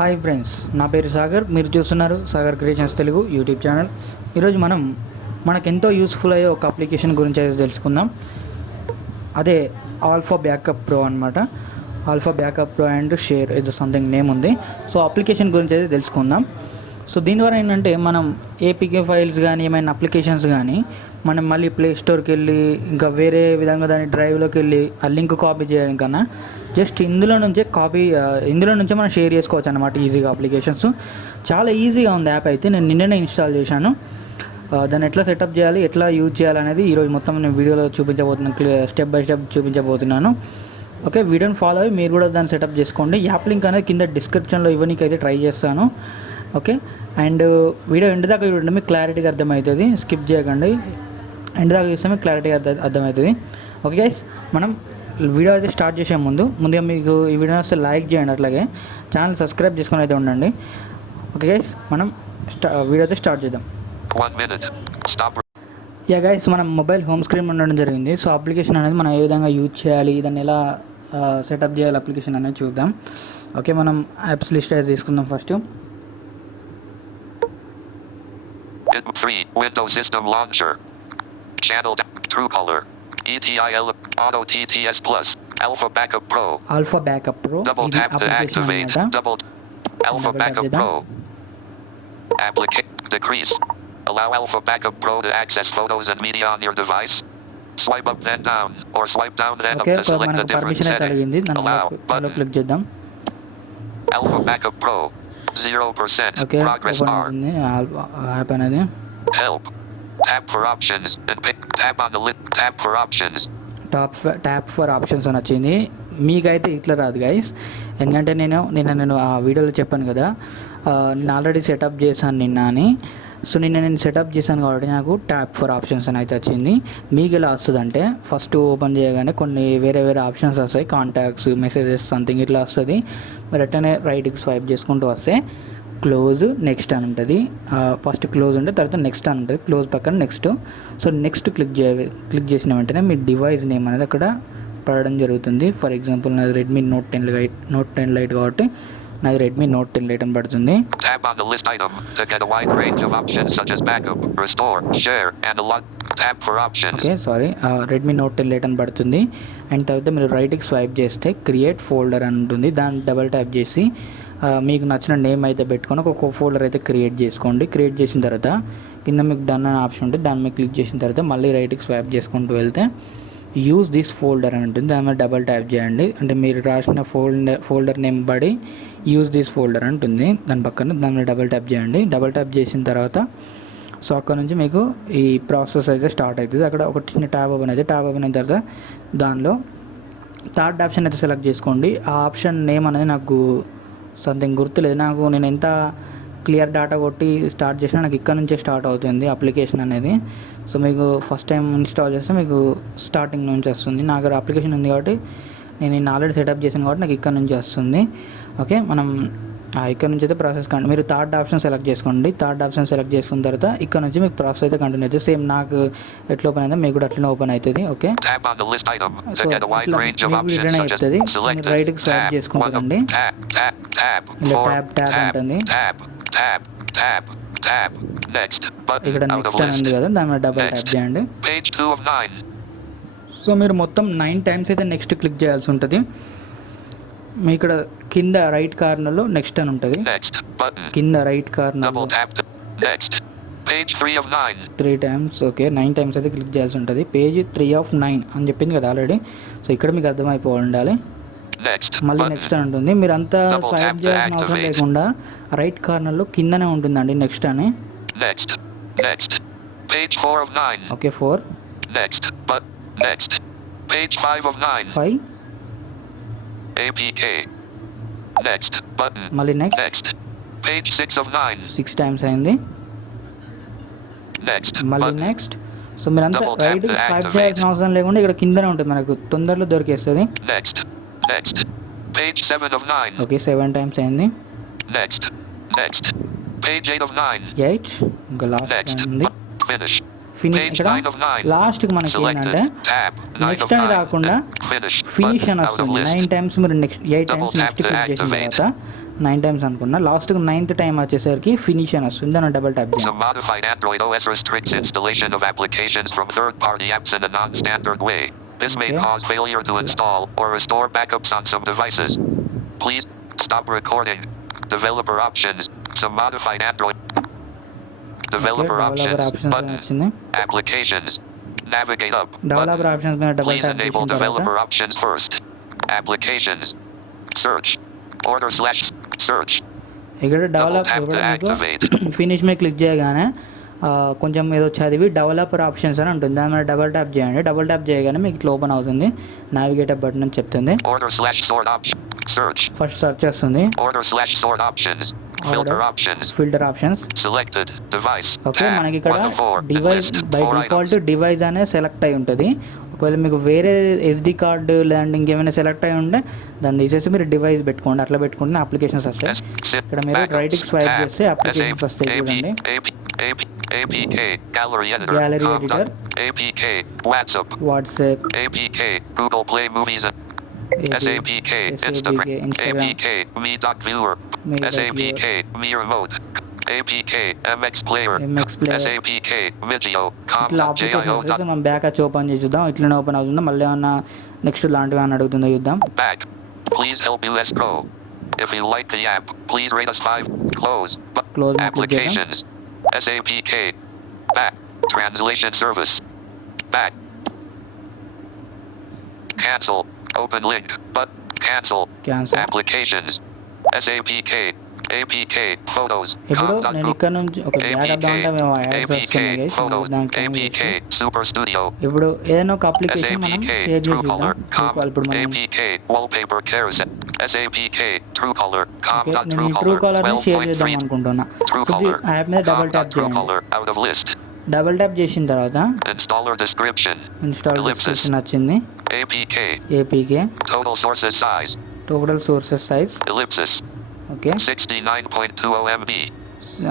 Hi friends, నా పేరు సాగర్. మీరు చూస్తున్నారు Sagar creations Telugu YouTube channel. ఈరోజు మనకెంతో యూస్ఫుల్ అయ్యే ఒక అప్లికేషన్ గురించి అయితే తెలుసుకుందాం. అదే ఆల్ఫా బ్యాకప్ ప్రో అనమాట. Alpha backup pro and share ఏదో సంథింగ్ నేమ్ ఉంది. సో అప్లికేషన్ గురించి అయితే తెలుసుకుందాం. సో దీని ద్వారా ఏంటంటే మనం ఏపీకే ఫైల్స్ కానీ ఏమైనా అప్లికేషన్స్ కానీ మనం మళ్ళీ ప్లే స్టోర్కి వెళ్ళి ఇంకా వేరే విధంగా దాని డ్రైవ్లోకి వెళ్ళి ఆ లింక్ కాపీ చేయడం కన్నా జస్ట్ ఇందులో నుంచే మనం షేర్ చేసుకోవచ్చు అనమాట ఈజీగా. అప్లికేషన్స్ చాలా ఈజీగా ఉంది యాప్ అయితే. నేను నిన్ననే ఇన్స్టాల్ చేశాను. దాన్ని ఎట్లా సెటప్ చేయాలి, ఎట్లా యూజ్ చేయాలనేది ఈరోజు మొత్తం నేను వీడియోలో చూపించబోతున్నాను. స్టెప్ బై స్టెప్ చూపించబోతున్నాను. ఓకే, వీడియోని ఫాలో అయ్యి మీరు కూడా దాన్ని సెటప్ చేసుకోండి. యాప్ లింక్ అనేది కింద డిస్క్రిప్షన్లో ఇవ్వడానికి అయితే ట్రై చేస్తాను. ఓకే, అండ్ వీడియో ఎండ్ దాకా చూడండి, మీకు క్లారిటీగా అర్థమవుతుంది. స్కిప్ చేయకండి, ఎండ్ దాకా చూస్తే మీకు క్లారిటీగా అర్థమవుతుంది. ఓకే గైస్, మనం వీడియో అయితే స్టార్ట్ చేసే ముందుగా మీకు ఈ వీడియో వస్తే లైక్ చేయండి, అట్లాగే ఛానల్ సబ్స్క్రైబ్ చేసుకొని అయితే ఉండండి. ఓకే గైస్, మనం వీడియో అయితే స్టార్ట్ చేద్దాం. యా గైస్, మనం మొబైల్ హోమ్ స్క్రీన్ ఉండడం జరిగింది. సో అప్లికేషన్ అనేది మనం ఏ విధంగా యూజ్ చేయాలి, దాన్ని ఎలా సెటప్ చేయాలి అప్లికేషన్ అనేది చూద్దాం. ఓకే, మనం యాప్స్ లిస్ట్ అయితే తీసుకుందాం. First Free Windows System Launcher. Channel Truecaller. ETIL Auto TTS Plus. Alpha Backup Pro. Alpha Backup Pro. Double tap to activate. Alpha Backup Pro. Decrease. Allow Alpha Backup Pro to access photos and media on your device. Swipe up then down or swipe down then up to select a different setting. Allow button. Click చేద్దాం. Alpha Backup Pro. 0% progress bar. App అనేది Help. Tap for options and pick tab on the list. Tap for options. Tap for options అని వచ్చింది. మీకైతే ఇట్లా రాదు guys, ఎందుకంటే నేను ఆ వీడియోలో చెప్పాను కదా, నేను ఆల్రెడీ సెటప్ చేశాను నిన్న అని. సో నేను సెటప్ చేశాను కాబట్టి నాకు ట్యాప్ ఫర్ ఆప్షన్స్ అని అయితే వచ్చింది. మీకు ఎలా వస్తుందంటే ఫస్ట్ ఓపెన్ చేయగానే కొన్ని వేరే ఆప్షన్స్ వస్తాయి. కాంటాక్ట్స్, మెసేజెస్, సంథింగ్ ఇట్లా వస్తుంది. మరి అట్లనే రైట్కి స్వైప్ చేసుకుంటూ వస్తే క్లోజ్, నెక్స్ట్ అని ఉంటుంది. ఫస్ట్ క్లోజ్ ఉంటే తర్వాత నెక్స్ట్ అని ఉంటుంది. క్లోజ్ పక్కన నెక్స్ట్. సో నెక్స్ట్ క్లిక్ చేసిన వెంటనే మీ డివైస్ నేమ్ అనేది అక్కడ పడడం జరుగుతుంది. ఫర్ ఎగ్జాంపుల్ నాది రెడ్మీ నోట్ 10 లైట్ కాబట్టి నాది రెడ్మీ నోట్ 10 లైట్ అని పడుతుంది. Tab on the list item to get a wide range of options such as backup, restore, share and a lot. Tab for options. Okay, sorry, Redmi note 10 light అని పడుతుంది. And తర్వాత మీరు రైట్కి swipe చేస్తే create folder అని ఉంటుంది. దాన్ని double tap చేసి మీకు నచ్చిన నేమ్ అయితే పెట్టుకొని ఒక ఫోల్డర్ అయితే క్రియేట్ చేసుకోండి. క్రియేట్ చేసిన తర్వాత కింద మీకు డన్ అనే ఆప్షన్ ఉంటుంది. దాని మీద క్లిక్ చేసిన తర్వాత మళ్ళీ రైట్కి స్వైప్ చేసుకుంటూ వెళ్తే యూజ్ దిస్ ఫోల్డర్ అని ఉంటుంది. దాని మీద డబల్ ట్యాప్ చేయండి. అంటే మీరు రాసిన ఫోల్డర్ నేమ్ పడి యూజ్ దిస్ ఫోల్డర్ ఉంటుంది. దాని పక్కన దాని మీద డబల్ ట్యాప్ చేయండి. డబల్ ట్యాప్ చేసిన తర్వాత సో అక్కడ నుంచి మీకు ఈ ప్రాసెస్ అయితే స్టార్ట్ అవుతుంది. అక్కడ ఒక చిన్న ట్యాబ్ ఓపెన్ అయితే ట్యాబ్ ఓపెన్ అయిన తర్వాత దానిలో థర్డ్ ఆప్షన్ అయితే సెలెక్ట్ చేసుకోండి. ఆ ఆప్షన్ నేమ్ అనేది నాకు సంథింగ్ గుర్తులేదు. నేను ఎంత క్లియర్ డేటా కొట్టి స్టార్ట్ చేసినా నాకు ఇక్కడ నుంచే స్టార్ట్ అవుతుంది అప్లికేషన్ అనేది. సో మీకు ఫస్ట్ టైం ఇన్స్టాల్ చేస్తే మీకు స్టార్టింగ్ నుంచి వస్తుంది. నాకు అప్లికేషన్ ఉంది కాబట్టి నేను ఆల్రెడీ సెటప్ చేశాను కాబట్టి నాకు ఇక్కడ నుంచి వస్తుంది. ఓకే, మనం ఇక్కడ నుంచి అయితే ప్రాసెస్ మీరు థర్డ్ ఆప్షన్ సెలెక్ట్ చేసుకోండి. థర్డ్ ఆప్షన్ సెలెక్ట్ చేసుకున్న తర్వాత ఇక్కడ నుంచి మీకు ప్రాసెస్ అయితే కంటిన్యూ అవుతుంది. సేమ్ నాకు ఎట్లా ఓపెన్ అయితే మీకు కూడా అట్లనే ఓపెన్ అవుతుంది. ఓకే, సో ఇట్లనే అవుతుంది. రైట్కి స్వైప్ చేసుకుంటారండి. ఇలా ట్యాప్ ఉంటుంది. ఇక్కడ నెక్స్ట్ అని ఉంది కదా, దాని మీద డబల్ ట్యాప్ చేయండి. సో మీరు మొత్తం 9 టైమ్స్ అయితే నెక్స్ట్ క్లిక్ చేయాల్సి ఉంటుంది. మీ ఇక్కడ కింద రైట్ కార్నర్లో నెక్స్ట్ అని ఉంటుంది. కింద right corner 3 times. Okay, 9 times అయితే క్లిక్ చేయాల్సి ఉంటుంది. పేజ్ 3 of 9 అని చెప్పింది కదా ఆల్రెడీ. సో ఇక్కడ మీకు అర్థమైపోయి ఉండాలి. మళ్ళీ నెక్స్ట్ అని ఉంటుంది. మీరు అంతా స్వైప్ చేయాల్సిన అవసరం లేకుండా రైట్ కార్నర్లో కిందనే ఉంటుందండి నెక్స్ట్ అని. Okay, 4 5 APK. Next button. మళ్ళీ నెక్స్ట్. Page 6 of 9. 6 టైమ్స్ అయింది. Next. మళ్ళీ నెక్స్ట్. సో మీరు అంతా రైట్ స్వైప్ చేయాల్సిన అవసరం లేకుండా ఇక్కడ కిందనే ఉంటుంది, మనకు తొందరలో దొరికేస్తుంది. Next. Page 7 of 9. Okay, 7 times అయింది. Next. Page 8 of 9. 8. ఇంకా లాస్ట్ ఉంది. Finish. ఇక్కడ లాస్ట్కి మనకి ఏంటంటే నెక్స్ట్ అని రాకుండా ఫినిష్ అని వస్తుంది. 9 టైమ్స్ మీరు 8 టైమ్స్ నెక్స్ట్ క్లిక్ చేసిన తర్వాత 9 times అనుకున్నా. లాస్ట్కి 9th టైం వచ్చేసరికి ఫినిష్ అని వస్తుంది. దాన్ని డబల్ ట్యాప్ చేయండి. Some modified Android OS restricts installation of applications from third-party apps in a non-standard way. This may cause failure to install or restore backups on some devices. Please stop recording. Developer options. Some modified Android. Developer options. Button. Applications. Navigate up. Developer options మీద double Please tap enable చేసిన తర్వాత developer options first. Applications. Search. Order/search. ఇక్కడ develop finish మీద click చేయగానే కొంచెం ఏదో చదివి developer options అని ఉంటుంది. దాని మీద డబల్ ట్యాప్ చేయండి. డబల్ ట్యాప్ చేయగానే మీకు ఇట్లా ఓపెన్ అవుతుంది. నావిగేటర్ బటన్ అని చెప్తుంది. ఫస్ట్ సెర్చ్ చేస్తుంది. Filter options. ఓకే, మనకి ఇక్కడ డివైస్ బై డిఫాల్ట్ డివైస్ అనే సెలెక్ట్ అయి ఉంటుంది. ఒకవేళ మీకు వేరే SD కార్డు లేదంటే ఇంకేమైనా సెలెక్ట్ అయి ఉంటే దాన్ని తీసేసి మీరు డివైస్ పెట్టుకోండి. అట్లా పెట్టుకుంటే అప్లికేషన్స్ వస్తాయి. ఇక్కడ మీరు రైట్కి స్వైప్ చేస్తే అప్లికేషన్స్ వస్తాయి. చూడండి, gallery editor, WhatsApp, SAPK, Instagram, APK, Me.Viewer, SAPK, Me Remote, APK, MX Player, SAPK, Video, ఇట్లా అప్లికేషన్ వస్తే మనం బ్యాక్ వచ్చి ఓపెన్ చేసి చూద్దాం. ఇట్లనే ఓపెన్ అవుతుందా, మళ్ళీ ఏమన్నా నెక్స్ట్ లాంటివి అని అడుగుతుందో చూద్దాం. Please help US grow. If you like the app, please rate us 5. Close. Applications. SAPK. Back. Translation service. Back. Cancel. Open link. But cancel. Applications. SAPK. APK. Photos. ఇప్పుడు నేను ఇక్కడ నుంచి ఒక బ్యాకప్ దాంట్లో మేము యాడ్స్ వస్తున్నాయి గైస్. APK. Super Studio. ఇప్పుడు ఏదైనా ఒక అప్లికేషన్ మనం షేర్ చేసి చూద్దాం. ఇప్పుడు మనం APK. Wallpaper carousel. SAPK. Truecaller. నేను ట్రూ కాలర్ ని షేర్ చేద్దాం అనుకుంటున్నా. సో ఈ యాప్ మీద డబుల్ ట్యాప్ చేయండి. డబుల్ ట్యాప్ చేసిన తర్వాత ఇన్స్టాల్ డిస్క్రిప్షన్ వచ్చింది. APK total sources size ellipsis. Okay, 69.20 MB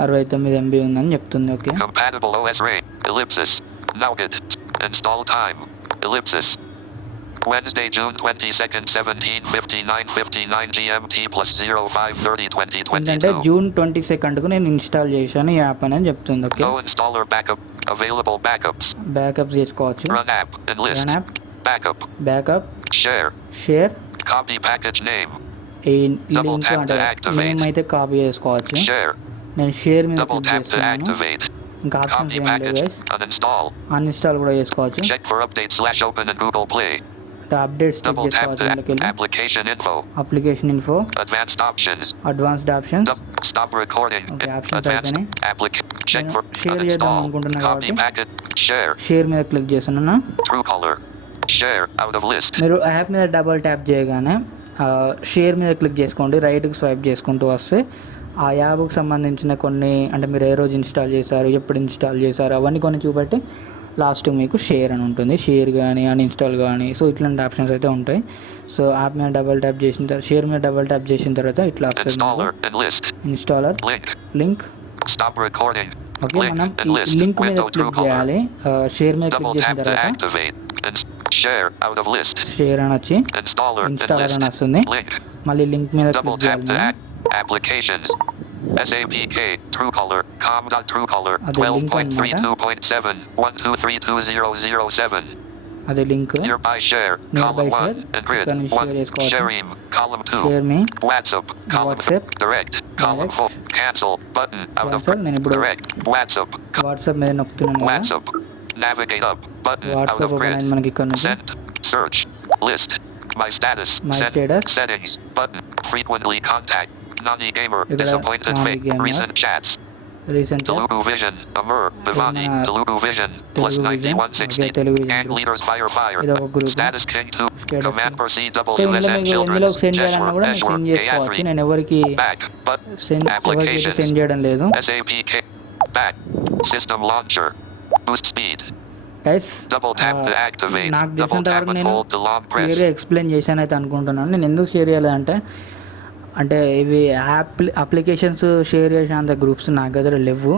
69 MB ఉందని చెప్తుంది. Okay, compatible OS range ellipsis. Nougat install time ellipsis. Wednesday, June 22nd, 17:59 GMT plus 05:30/2022. అంటే జూన్ 22 కు నేను ఇన్స్టాల్ చేశాను ఈ యాప్ అని చెప్తుంది. Okay, no installer backup available backups చేసుకోవచ్చు. run app and list run app backup share copy package name ఈ link అంటే నేమ్ అయితే కాపీ చేసుకోవచ్చు. నేను షేర్ మీద క్లిక్ చేస్తున్నాను. ఇంకా ఆప్షన్స్ ఏంటి గైస్, అన్ఇన్స్టాల్ కూడా చేసుకోవచ్చు. అప్డేట్స్ చెక్ చేసుకోవచ్చు. అందులోకి వెళ్ళి application info, advanced options. Okay, options అయిపోయినాయి. నేను షేర్ చేద్దాం అనుకుంటున్నా కాబట్టి షేర్ మీద క్లిక్ చేస్తున్నాను. మీరు యాప్ మీద డబుల్ ట్యాప్ చేయగానే షేర్ మీద క్లిక్ చేసుకోండి. రైట్కి స్వైప్ చేసుకుంటూ వస్తే ఆ యాప్కి సంబంధించిన కొన్ని, అంటే మీరు ఏ రోజు ఇన్స్టాల్ చేశారు, ఎప్పుడు ఇన్స్టాల్ చేశారు, అవన్నీ కొన్ని చూపెట్టి లాస్ట్ మీకు షేర్ అని ఉంటుంది. షేర్ కానీ అన్ఇన్స్టాల్ కానీ, సో ఇట్లాంటి ఆప్షన్స్ అయితే ఉంటాయి. సో యాప్ మీద డబుల్ ట్యాప్ చేసిన తర్వాత, షేర్ మీద డబుల్ ట్యాప్ చేసిన తర్వాత ఇట్లా వస్తుంది ఇన్స్టాలర్ లింక్. ఓకే, మనం ఈ లింక్ మీద క్లిక్ చేయాలి. షేర్ మీద క్లిక్ చేసిన తర్వాత షేర్ అని వచ్చి ఇన్స్టాలర్ అని వస్తుంది. మళ్ళీ లింక్ మీద క్లిక్ చేయాలి. SAPK Truecaller com.truecaller 12.32.7 1232007. అదే link. Nearby share column 1 and grid 1 sharing column 2 share me WhatsApp column direct column 4 cancel button out of direct WhatsApp మీద నొక్కుతున్నాను. WhatsApp navigate up button out of grid మనకి ఇక్కడ నుంచి send search list my status settings button frequently contact Nani Gamer disappointed fake recent chats Telugu Vision Amur Bhavani Telugu Vision plus 9160 gang leaders fire status king 2 command proceed WSN children send చేయాలన్నా కూడా నేను send చేసుకోవచ్చు. నేను ఎవరికి send చేయడం లేదు. SAPK back system launcher boost speed guys, double tap to activate నాకు తెలిసినంత వరకు నేను hold to long press క్లియర్గా ఎక్స్ప్లెయిన్ చేశాను అయితే అనుకుంటున్నాను. నేను ఎందుకు షేర్ చేయాలంటే, అంటే ఇవి అప్లికేషన్స్ షేర్ చేసేంత గ్రూప్స్ నా దగ్గర లేవు.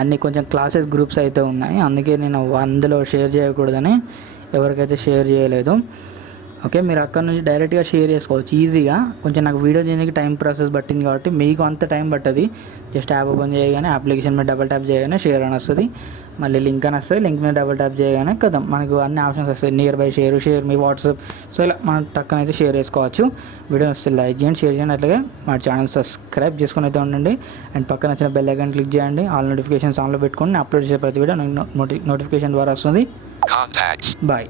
అన్నీ కొంచెం క్లాసెస్ గ్రూప్స్ అయితే ఉన్నాయి. అందుకే నేను అందులో షేర్ చేయకూడదని ఎవరికైతే షేర్ చేయలేదు. ఓకే, మీరు అక్కడ నుంచి డైరెక్ట్గా షేర్ చేసుకోవచ్చు ఈజీగా. కొంచెం నాకు వీడియో చేయడానికి టైం ప్రాసెస్ పట్టింది కాబట్టి మీకు అంత టైం పట్టదు. జస్ట్ యాప్ ఓపెన్ చేయగానే అప్లికేషన్ మీద డబుల్ ట్యాప్ చేయగానే షేర్ అని వస్తుంది, మళ్ళీ లింక్ అని వస్తుంది, లింక్ మీద డబుల్ ట్యాప్ చేయగానే కదా మనకు అన్ని ఆప్షన్స్ వస్తాయి. Near by share me WhatsApp. So ఇలా మనం టక్కన అయితే షేర్ చేసుకోవచ్చు. వీడియో వస్తే లైక్ చేయండి, షేర్ చేయండి, అట్లాగే మా ఛానల్ సబ్స్క్రైబ్ చేసుకుని అయితే ఉండండి. అండ్ పక్కన వచ్చిన బెల్ ఐకాన్ క్లిక్ చేయండి, ఆల్ నోటిఫికేషన్స్ ఆన్లో పెట్టుకోండి. అప్లోడ్ చేసే ప్రతి వీడియో నోటిఫికేషన్ ద్వారా వస్తుంది. బాయ్.